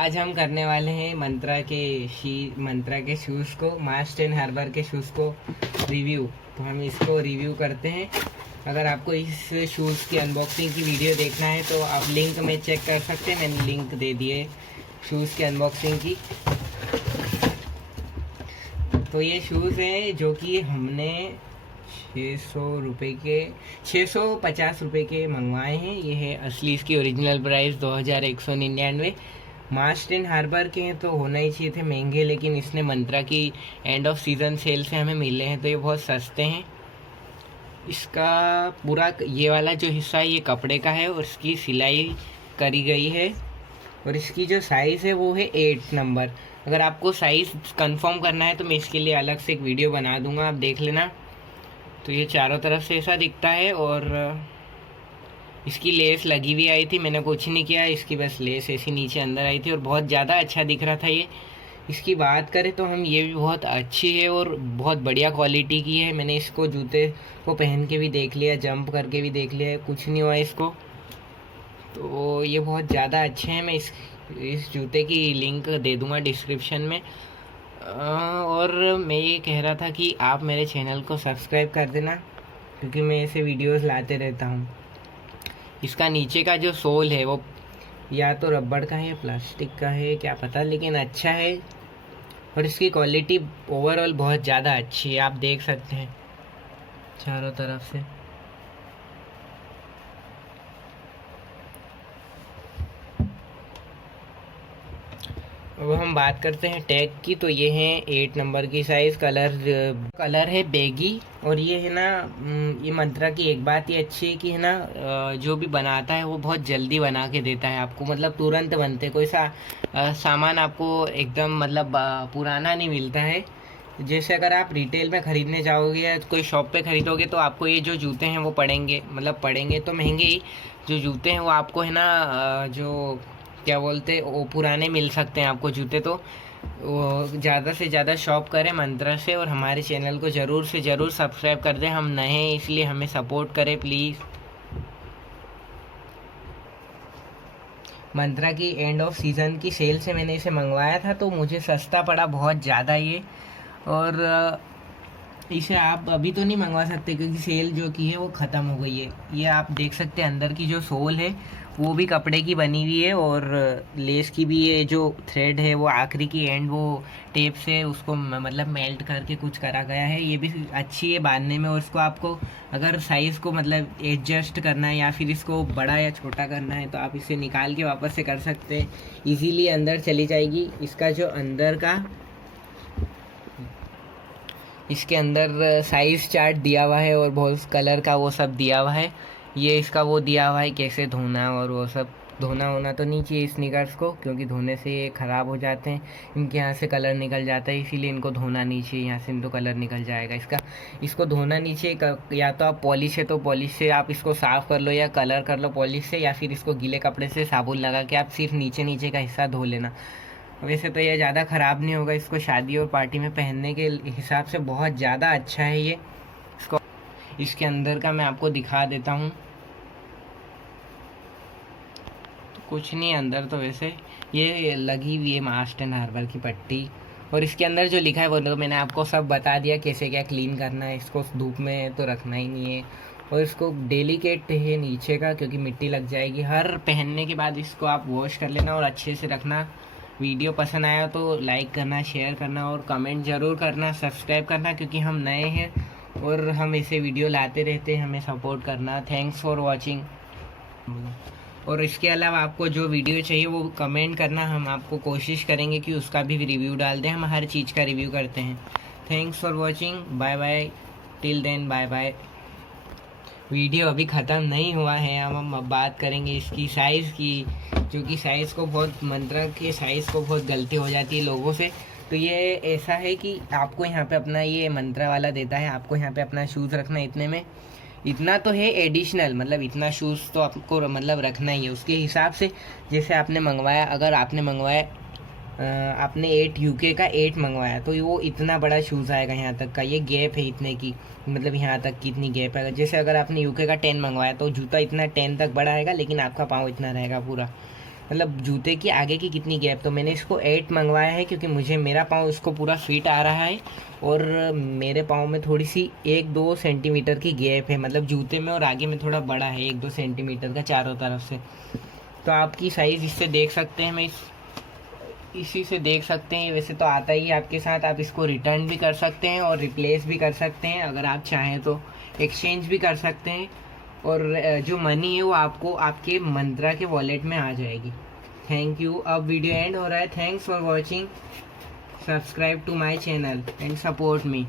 आज हम करने वाले हैं मंत्रा के शूज़ को, मास्ट एंड हार्बर के शूज़ को रिव्यू। तो हम इसको रिव्यू करते हैं। अगर आपको इस शूज़ की अनबॉक्सिंग की वीडियो देखना है तो आप लिंक में चेक कर सकते हैं, मैंने लिंक दे दिए शूज़ की अनबॉक्सिंग की। तो ये शूज़ हैं जो कि हमने 650 रुपये के मंगवाए हैं। ये है असली इसकी original price 2199। Mast and Harbour के हैं तो होना ही चाहिए थे महंगे, लेकिन इसने मंत्रा की एंड ऑफ सीज़न सेल से हमें मिले हैं तो ये बहुत सस्ते हैं। इसका पूरा ये वाला जो हिस्सा है ये कपड़े का है और इसकी सिलाई करी गई है। और इसकी जो साइज़ है वो है 8 नंबर। अगर आपको साइज़ कंफर्म करना है तो मैं इसके लिए अलग से एक वीडियो बना दूंगा, आप देख लेना। तो ये चारों तरफ से ऐसा दिखता है और इसकी लेस लगी हुई आई थी, मैंने कुछ नहीं किया, इसकी बस लेस ऐसी नीचे अंदर आई थी और बहुत ज़्यादा अच्छा दिख रहा था ये। इसकी बात करें तो हम ये भी बहुत अच्छी है और बहुत बढ़िया क्वालिटी की है। मैंने इसको जूते को पहन के भी देख लिया, जंप करके भी देख लिया, कुछ नहीं हुआ इसको। तो ये बहुत ज़्यादा अच्छे हैं। मैं इस जूते की लिंक दे दूँगा डिस्क्रिप्शन में। और मैं ये कह रहा था कि आप मेरे चैनल को सब्सक्राइब कर देना, क्योंकि मैं ऐसे वीडियोस लाते रहता हूँ। इसका नीचे का जो सोल है वो या तो रबड़ का है, प्लास्टिक का है, क्या पता, लेकिन अच्छा है। और इसकी क्वालिटी ओवरऑल बहुत ज़्यादा अच्छी है, आप देख सकते हैं चारों तरफ से। अब हम बात करते हैं टैग की। तो ये है 8 नंबर की साइज़, कलर है बेगी। और ये है ना, ये मंत्रा की एक बात ये अच्छी है कि है ना, जो भी बनाता है वो बहुत जल्दी बना के देता है आपको, मतलब तुरंत बनते, कोई सामान आपको एकदम मतलब पुराना नहीं मिलता है। जैसे अगर आप रिटेल में ख़रीदने जाओगे या कोई शॉप पे ख़रीदोगे तो आपको ये जो जूते हैं वो पड़ेंगे तो महंगे ही। जो जूते हैं वो आपको है ना, जो क्या बोलते वो पुराने मिल सकते हैं आपको जूते। तो वो ज़्यादा से ज़्यादा शॉप करें मंत्रा से और हमारे चैनल को ज़रूर से ज़रूर सब्सक्राइब कर दें। हम नए हैं इसलिए हमें सपोर्ट करें प्लीज़। मंत्रा की एंड ऑफ सीज़न की सेल से मैंने इसे मंगवाया था तो मुझे सस्ता पड़ा बहुत ज़्यादा ये। और इसे आप अभी तो नहीं मंगवा सकते क्योंकि सेल जो की है वो ख़त्म हो गई है। ये आप देख सकते हैं अंदर की जो सोल है वो भी कपड़े की बनी हुई है और लेस की भी ये जो थ्रेड है वो आखिरी की एंड वो टेप से उसको मतलब मेल्ट करके कुछ करा गया है। ये भी अच्छी है बांधने में। और इसको आपको अगर साइज़ को मतलब एडजस्ट करना है या फिर इसको बड़ा या छोटा करना है तो आप इसे निकाल के वापस से कर सकते हैं, इजीली अंदर चली जाएगी। इसका जो अंदर का इसके अंदर साइज़ चार्ट दिया हुआ है और बहुत कलर का वो सब दिया हुआ है। ये इसका वो दिया हुआ है कैसे धोना और वो सब। धोना होना तो नहीं चाहिए स्नीकर्स को, क्योंकि धोने से ये ख़राब हो जाते हैं, इनके यहाँ से कलर निकल जाता है, इसीलिए इनको धोना नहीं चाहिए। यहाँ से इनको कलर निकल जाएगा इसको धोना नहीं चाहिए। या तो आप पॉलिश है तो पॉलिश से आप इसको साफ़ कर लो या कलर कर लो पॉलिश से, या फिर इसको गीले कपड़े से साबुन लगा के आप सिर्फ नीचे का हिस्सा धो लेना। वैसे तो ये ज़्यादा ख़राब नहीं होगा, इसको शादी और पार्टी में पहनने के हिसाब से बहुत ज़्यादा अच्छा है ये। इसके अंदर का मैं आपको दिखा देता हूँ। तो कुछ नहीं अंदर, तो वैसे ये लगी हुई है मास्ट एंड हार्बर की पट्टी। और इसके अंदर जो लिखा है वो तो मैंने आपको सब बता दिया कैसे क्या क्लीन करना है। इसको धूप में तो रखना ही नहीं है और इसको डेलिकेट है नीचे का, क्योंकि मिट्टी लग जाएगी। हर पहनने के बाद इसको आप वॉश कर लेना और अच्छे से रखना। वीडियो पसंद आया तो लाइक करना, शेयर करना और कमेंट ज़रूर करना, सब्सक्राइब करना, क्योंकि हम नए हैं और हम ऐसे वीडियो लाते रहते हैं, हमें सपोर्ट करना। Thanks for watching. और इसके अलावा आपको जो वीडियो चाहिए वो कमेंट करना, हम आपको कोशिश करेंगे कि उसका भी रिव्यू डाल दें। हम हर चीज़ का रिव्यू करते हैं। Thanks for watching, bye bye, till then bye bye. Video अभी ख़त्म नहीं हुआ है, हम अब बात करेंगे इसकी साइज़ की, क्योंकि साइज़ को बहुत मंत्रा के साइज़ को बहुत गलती हो जाती है लोगों से। तो ये ऐसा है कि आपको यहाँ पे अपना ये मंत्रा वाला देता है, आपको यहाँ पे अपना शूज़ रखना। इतने में इतना तो है एडिशनल, मतलब इतना शूज़ तो आपको मतलब रखना ही है उसके हिसाब से। जैसे आपने मंगवाया, अगर आपने मंगवाया आपने 8 यूके का 8 मंगवाया तो वो इतना बड़ा शूज़ आएगा, यहाँ तक का ये गैप है इतने की, मतलब यहाँ तक की इतनी गैप आएगा। जैसे अगर आपने यूके का 10 मंगवाया तो जूता इतना 10 तक बड़ा आएगा, लेकिन आपका पाँव इतना रहेगा पूरा। मतलब जूते की आगे की कितनी गैप, तो मैंने इसको 8 मंगवाया है क्योंकि मुझे मेरा पाँव इसको पूरा फिट आ रहा है और मेरे पाँव में थोड़ी सी 1-2 सेंटीमीटर की गैप है, मतलब जूते में और आगे में थोड़ा बड़ा है 1-2 सेंटीमीटर का चारों तरफ से। तो आपकी साइज़ इससे देख सकते हैं, इसी से देख सकते हैं। वैसे तो आता ही है आपके साथ, आप इसको रिटर्न भी कर सकते हैं और रिप्लेस भी कर सकते हैं, अगर आप चाहें तो एक्सचेंज भी कर सकते हैं और जो मनी है वो आपको आपके मंत्रा के वॉलेट में आ जाएगी। Thank you. अब वीडियो एंड हो रहा है। Thanks for watching. Subscribe to my channel and support me.